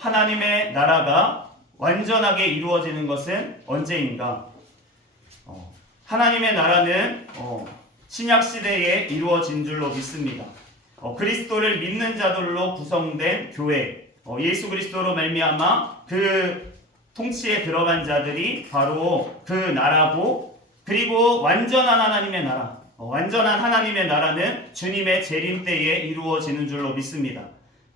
하나님의 나라가 완전하게 이루어지는 것은 언제인가? 하나님의 나라는 신약 시대에 이루어진 줄로 믿습니다. 그리스도를 믿는 자들로 구성된 교회, 예수 그리스도로 말미암아 그 통치에 들어간 자들이 바로 그 나라고, 그리고 완전한 하나님의 나라, 완전한 하나님의 나라는 주님의 재림 때에 이루어지는 줄로 믿습니다.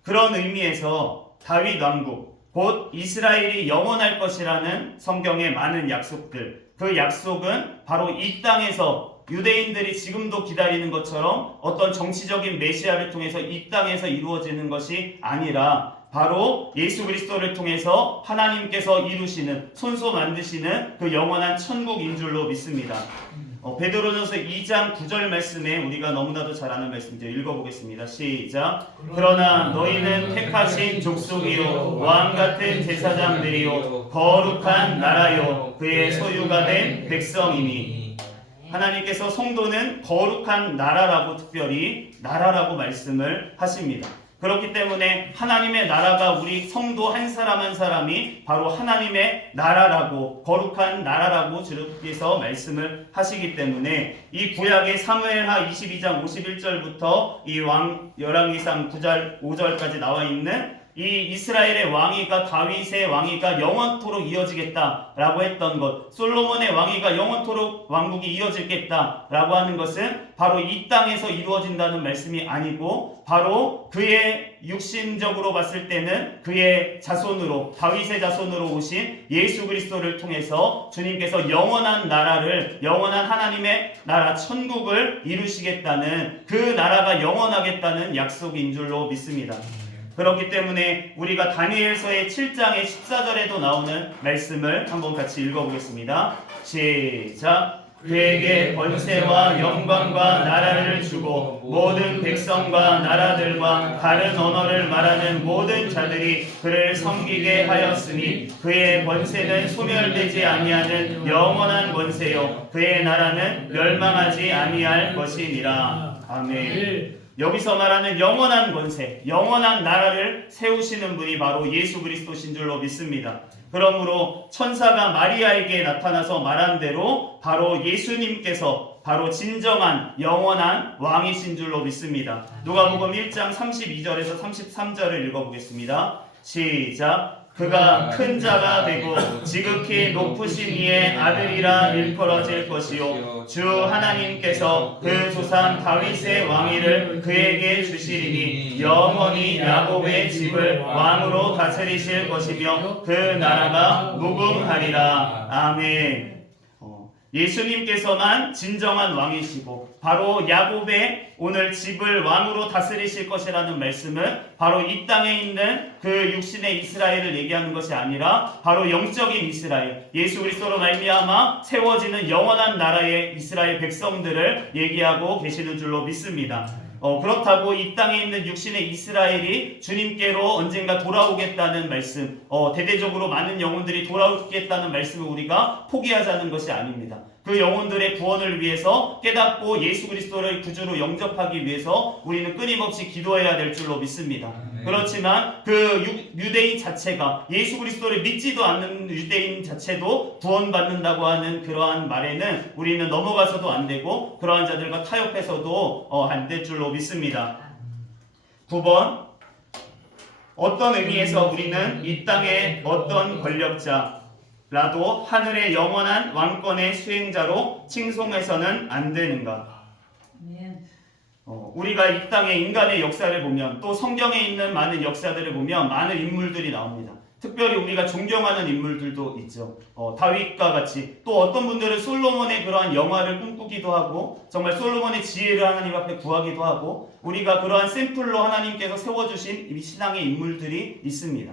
그런 의미에서 다윗 왕국, 곧 이스라엘이 영원할 것이라는 성경의 많은 약속들, 그 약속은 바로 이 땅에서 유대인들이 지금도 기다리는 것처럼 어떤 정치적인 메시아를 통해서 이 땅에서 이루어지는 것이 아니라 바로 예수 그리스도를 통해서 하나님께서 이루시는, 손소 만드시는 그 영원한 천국인 줄로 믿습니다. 베드로전서 2장 9절 말씀에 우리가 너무나도 잘 아는 말씀이죠. 읽어보겠습니다. 시작. 그러나 너희는 택하신 족속이요 왕같은 제사장들이요 거룩한 나라요 그의 소유가 된 백성이니. 하나님께서 성도는 거룩한 나라라고, 특별히 나라라고 말씀을 하십니다. 그렇기 때문에 하나님의 나라가 우리 성도 한 사람 한 사람이 바로 하나님의 나라라고, 거룩한 나라라고 주께서 말씀을 하시기 때문에 이 구약의 사무엘하 22장 51절부터 이 열왕기상 9절 5절까지 나와 있는 이 이스라엘의 왕위가, 다윗의 왕위가 영원토록 이어지겠다라고 했던 것, 솔로몬의 왕위가 영원토록 왕국이 이어지겠다라고 하는 것은 바로 이 땅에서 이루어진다는 말씀이 아니고 바로 그의 육신적으로 봤을 때는 그의 자손으로, 다윗의 자손으로 오신 예수 그리스도를 통해서 주님께서 영원한 나라를, 영원한 하나님의 나라 천국을 이루시겠다는, 그 나라가 영원하겠다는 약속인 줄로 믿습니다. 그렇기 때문에 우리가 다니엘서의 7장의 14절에도 나오는 말씀을 한번 같이 읽어보겠습니다. 시작. 그에게 권세와 영광과 나라를 주고 모든 백성과 나라들과 다른 언어를 말하는 모든 자들이 그를 섬기게 하였으니 그의 권세는 소멸되지 아니하는 영원한 권세요 그의 나라는 멸망하지 아니할 것이니라. 아멘. 여기서 말하는 영원한 권세, 영원한 나라를 세우시는 분이 바로 예수 그리스도신 줄로 믿습니다. 그러므로 천사가 마리아에게 나타나서 말한 대로 바로 예수님께서 바로 진정한 영원한 왕이신 줄로 믿습니다. 누가복음 1장 32절에서 33절을 읽어보겠습니다. 시작. 그가 큰 자가 되고 지극히 높으신 이의 아들이라 일컬어질 것이요 주 하나님께서 그 조상 다윗의 왕위를 그에게 주시리니 영원히 야곱의 집을 왕으로 다스리실 것이며 그 나라가 무궁하리라. 아멘. 예수님께서만 진정한 왕이시고 바로 야곱의 오늘 집을 왕으로 다스리실 것이라는 말씀은 바로 이 땅에 있는 그 육신의 이스라엘을 얘기하는 것이 아니라 바로 영적인 이스라엘, 예수 그리스도로 말미암아 세워지는 영원한 나라의 이스라엘 백성들을 얘기하고 계시는 줄로 믿습니다. 그렇다고 이 땅에 있는 육신의 이스라엘이 주님께로 언젠가 돌아오겠다는 말씀, 대대적으로 많은 영혼들이 돌아오겠다는 말씀을 우리가 포기하자는 것이 아닙니다. 그 영혼들의 구원을 위해서 깨닫고 예수 그리스도를 구주로 영접하기 위해서 우리는 끊임없이 기도해야 될 줄로 믿습니다. 그렇지만 그 유대인 자체가, 예수 그리스도를 믿지도 않는 유대인 자체도 구원받는다고 하는 그러한 말에는 우리는 넘어가서도 안 되고 그러한 자들과 타협해서도 안 될 줄로 믿습니다. 9번, 어떤 의미에서 우리는 이 땅의 어떤 권력자라도 하늘의 영원한 왕권의 수행자로 칭송해서는 안 되는가? 우리가 이 땅의 인간의 역사를 보면, 또 성경에 있는 많은 역사들을 보면 많은 인물들이 나옵니다. 특별히 우리가 존경하는 인물들도 있죠. 다윗과 같이, 또 어떤 분들은 솔로몬의 그러한 영화를 꿈꾸기도 하고 정말 솔로몬의 지혜를 하나님 앞에 구하기도 하고, 우리가 그러한 샘플로 하나님께서 세워주신 이 신앙의 인물들이 있습니다.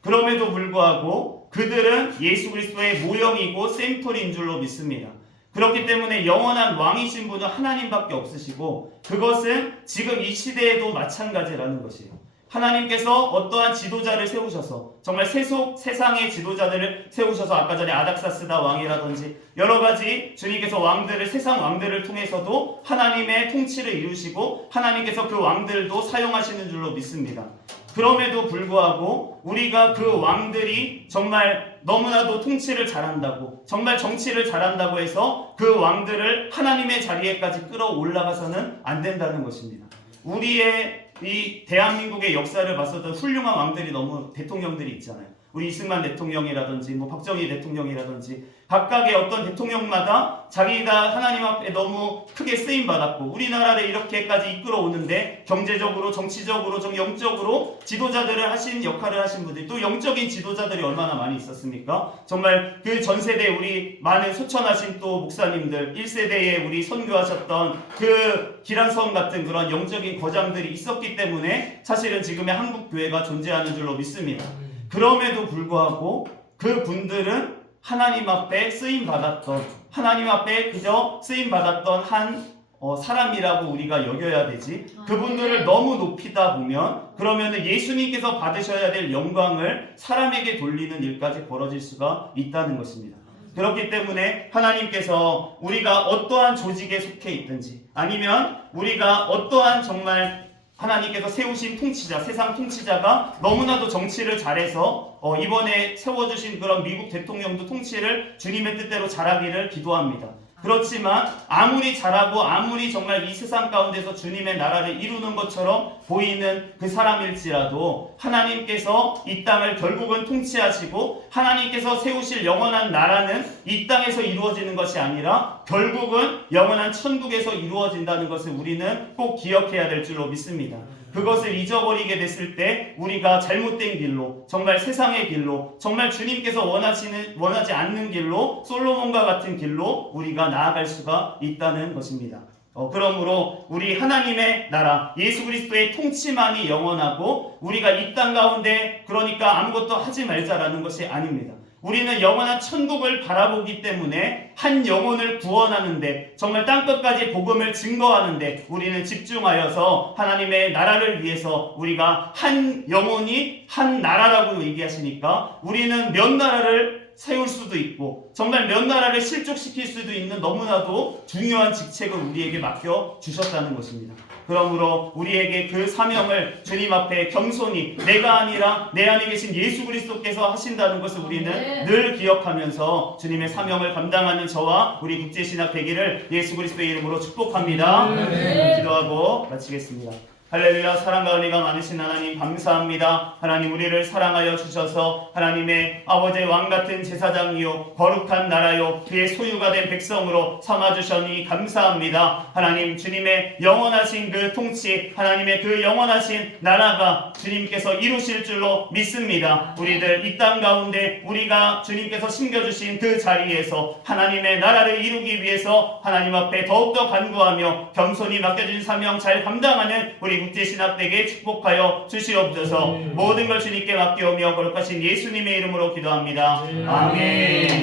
그럼에도 불구하고 그들은 예수 그리스도의 모형이고 샘플인 줄로 믿습니다. 그렇기 때문에 영원한 왕이신 분은 하나님밖에 없으시고, 그것은 지금 이 시대에도 마찬가지라는 것이에요. 하나님께서 어떠한 지도자를 세우셔서, 정말 세상의 지도자들을 세우셔서, 아까 전에 아닥사스다 왕이라든지 여러 가지 주님께서 왕들을, 세상 왕들을 통해서도 하나님의 통치를 이루시고 하나님께서 그 왕들도 사용하시는 줄로 믿습니다. 그럼에도 불구하고 우리가 그 왕들이 정말 너무나도 통치를 잘한다고, 정말 정치를 잘한다고 해서 그 왕들을 하나님의 자리에까지 끌어올라가서는 안 된다는 것입니다. 우리의 이 대한민국의 역사를 봤었던 훌륭한 왕들이 너무 대통령들이 있잖아요. 우리 이승만 대통령이라든지 박정희 대통령이라든지 각각의 어떤 대통령마다 자기가 하나님 앞에 너무 크게 쓰임 받았고 우리나라를 이렇게까지 이끌어 오는데 경제적으로, 정치적으로, 좀 영적으로 지도자들을 하신 역할을 하신 분들이, 또 영적인 지도자들이 얼마나 많이 있었습니까? 정말 그 전 세대 우리 많은 소천하신 또 목사님들, 1세대에 우리 선교하셨던 그 기란성 같은 그런 영적인 거장들이 있었기 때문에 사실은 지금의 한국 교회가 존재하는 줄로 믿습니다. 그럼에도 불구하고 그 분들은 하나님 앞에 쓰임 받았던, 하나님 앞에 그저 쓰임 받았던 한 사람이라고 우리가 여겨야 되지. 그분들을 너무 높이다 보면 그러면은 예수님께서 받으셔야 될 영광을 사람에게 돌리는 일까지 벌어질 수가 있다는 것입니다. 그렇기 때문에 하나님께서 우리가 어떠한 조직에 속해 있든지, 아니면 우리가 어떠한 정말 하나님께서 세우신 통치자, 세상 통치자가 너무나도 정치를 잘해서 이번에 세워주신 그런 미국 대통령도 통치를 주님의 뜻대로 잘하기를 기도합니다. 그렇지만 아무리 잘하고 아무리 정말 이 세상 가운데서 주님의 나라를 이루는 것처럼 보이는 그 사람일지라도 하나님께서 이 땅을 결국은 통치하시고 하나님께서 세우실 영원한 나라는 이 땅에서 이루어지는 것이 아니라 결국은 영원한 천국에서 이루어진다는 것을 우리는 꼭 기억해야 될 줄로 믿습니다. 그것을 잊어버리게 됐을 때 우리가 잘못된 길로, 정말 세상의 길로, 정말 주님께서 원하지 않는 길로, 솔로몬과 같은 길로 우리가 나아갈 수가 있다는 것입니다. 그러므로 우리 하나님의 나라, 예수 그리스도의 통치만이 영원하고 우리가 이 땅 가운데 그러니까 아무것도 하지 말자라는 것이 아닙니다. 우리는 영원한 천국을 바라보기 때문에 한 영혼을 구원하는데, 정말 땅끝까지 복음을 증거하는데 우리는 집중하여서 하나님의 나라를 위해서, 우리가 한 영혼이 한 나라라고 얘기하시니까 우리는 몇 나라를 세울 수도 있고 정말 몇 나라를 실족시킬 수도 있는 너무나도 중요한 직책을 우리에게 맡겨 주셨다는 것입니다. 그러므로 우리에게 그 사명을 주님 앞에 겸손히, 내가 아니라 내 안에 계신 예수 그리스도께서 하신다는 것을 우리는 늘 기억하면서 주님의 사명을 감당하는 저와 우리 국제신학 되기를 예수 그리스도의 이름으로 축복합니다. 기도하고 마치겠습니다. 할렐루야. 사랑과 은혜가 많으신 하나님 감사합니다. 하나님, 우리를 사랑하여 주셔서 하나님의 아버지의 왕같은 제사장이요 거룩한 나라요 그의 소유가 된 백성으로 삼아주셔니 감사합니다. 하나님, 주님의 영원하신 그 통치, 하나님의 그 영원하신 나라가 주님께서 이루실 줄로 믿습니다. 우리들 이 땅 가운데 우리가 주님께서 심겨주신 그 자리에서 하나님의 나라를 이루기 위해서 하나님 앞에 더욱더 간구하며 겸손히 맡겨진 사명 잘 감당하는 우리 국제신학되게 축복하여 주시옵소서. 모든 걸 주님께 맡겨오며 거룩하신 예수님의 이름으로 기도합니다. 아멘.